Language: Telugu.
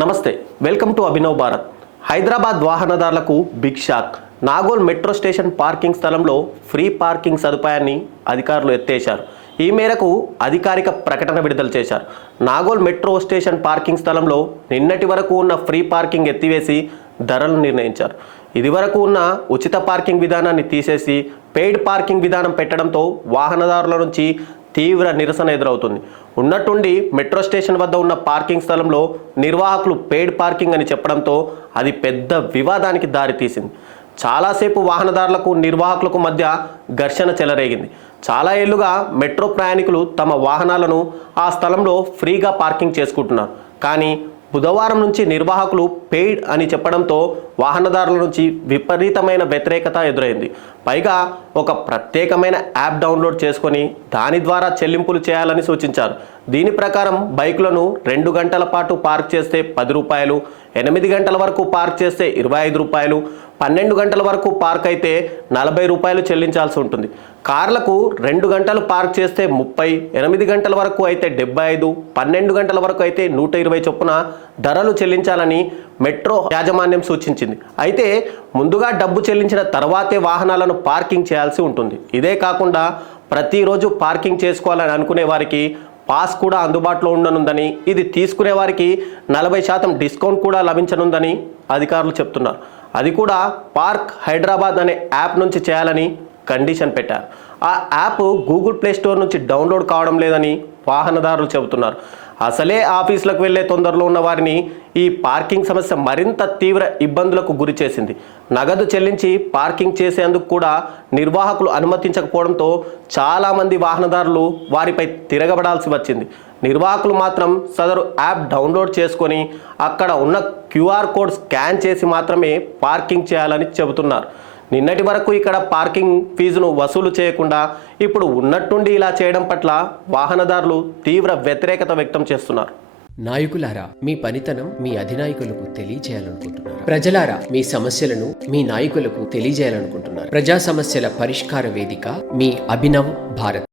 నమస్తే, వెల్కమ్ టు అభినవ్ భారత్. హైదరాబాద్ వాహనదారులకు big shock. Nagole metro station parking స్థలంలో ఫ్రీ పార్కింగ్ సదుపాయాన్ని అధికారులు ఎత్తేశారు. ఈ మేరకు అధికారిక ప్రకటన విడుదల చేశారు. నాగోల్ మెట్రో స్టేషన్ పార్కింగ్ స్థలంలో నిన్నటి వరకు ఉన్న ఫ్రీ పార్కింగ్ ఎత్తివేసి ధరలు నిర్ణయించారు. ఇదివరకు ఉన్న ఉచిత పార్కింగ్ విధానాన్ని తీసేసి పెయిడ్ పార్కింగ్ విధానం పెట్టడంతో వాహనదారుల నుంచి తీవ్ర నిరసన ఎదురవుతుంది. ఉన్నట్టుండి మెట్రో స్టేషన్ వద్ద ఉన్న పార్కింగ్ స్థలంలో నిర్వాహకులు పెయిడ్ పార్కింగ్ అని చెప్పడంతో అది పెద్ద వివాదానికి దారితీసింది. చాలాసేపు వాహనదారులకు నిర్వాహకులకు మధ్య ఘర్షణ చెలరేగింది. చాలా ఏళ్లుగా మెట్రో ప్రయాణికులు తమ వాహనాలను ఆ స్థలంలో ఫ్రీగా పార్కింగ్ చేసుకుంటున్నారు. కానీ బుధవారం నుంచి నిర్వాహకులు పెయిడ్ అని చెప్పడంతో వాహనదారుల నుంచి విపరీతమైన వ్యతిరేకత ఎదురైంది. పైగా ఒక ప్రత్యేకమైన యాప్ డౌన్లోడ్ చేసుకొని దాని ద్వారా చెల్లింపులు చేయాలని సూచించారు. దీని ప్రకారం బైకులను 2 గంటల పాటు పార్క్ చేస్తే 10 రూపాయలు, 8 గంటల వరకు పార్క్ చేస్తే 25 రూపాయలు, 12 గంటల వరకు పార్క్ అయితే 40 రూపాయలు చెల్లించాల్సి ఉంటుంది. కార్లకు 2 గంటలు పార్క్ చేస్తే 30, 8 గంటల వరకు అయితే 75, 12 గంటల వరకు అయితే 120 చొప్పున ధరలు చెల్లించాలని మెట్రో యాజమాన్యం సూచించింది. అయితే ముందుగా డబ్బు చెల్లించిన తర్వాతే వాహనాలను పార్కింగ్ చేయాల్సి ఉంటుంది. ఇదే కాకుండా ప్రతిరోజు పార్కింగ్ చేసుకోవాలని అనుకునే వారికి పాస్ కూడా అందుబాటులో ఉండనుందని, ఇది తీసుకునే వారికి 40% డిస్కౌంట్ కూడా లభించనుందని అధికారులు చెప్తున్నారు. అది కూడా పార్క్ హైదరాబాద్ అనే యాప్ నుంచి చేయాలని కండిషన్ పెట్టారు. ఆ యాప్ గూగుల్ ప్లే స్టోర్ నుంచి డౌన్లోడ్ కావడం లేదని వాహనదారులు చెబుతున్నారు. అసలే ఆఫీసులకు వెళ్లే తొందరలో ఉన్న వారిని ఈ పార్కింగ్ సమస్య మరింత తీవ్ర ఇబ్బందులకు గురి చేసింది. నగదు చెల్లించి పార్కింగ్ చేసేందుకు కూడా నిర్వాహకులు అనుమతించకపోవడంతో చాలామంది వాహనదారులు వారిపై తిరగబడాల్సి వచ్చింది. నిర్వాహకులు మాత్రం సదరు యాప్ డౌన్లోడ్ చేసుకొని అక్కడ ఉన్న క్యూఆర్ కోడ్ స్కాన్ చేసి మాత్రమే పార్కింగ్ చేయాలని చెబుతున్నారు. నిన్నటి వరకు ఇక్కడ పార్కింగ్ ఫీజును వసూలు చేయకుండా ఇప్పుడు ఉన్నట్టుండి ఇలా చేయడం పట్ల వాహనదారులు తీవ్ర వ్యతిరేకత వ్యక్తం చేస్తున్నారు. నాయకులారా, మీ పనితనం మీ అధినాయకులకు తెలియజేయాలనుకుంటున్నారు. ప్రజలారా, మీ సమస్యలను మీ నాయకులకు తెలియజేయాలనుకుంటున్నారు. ప్రజా సమస్యల పరిష్కార వేదిక మీ అభినవ్ భారత్.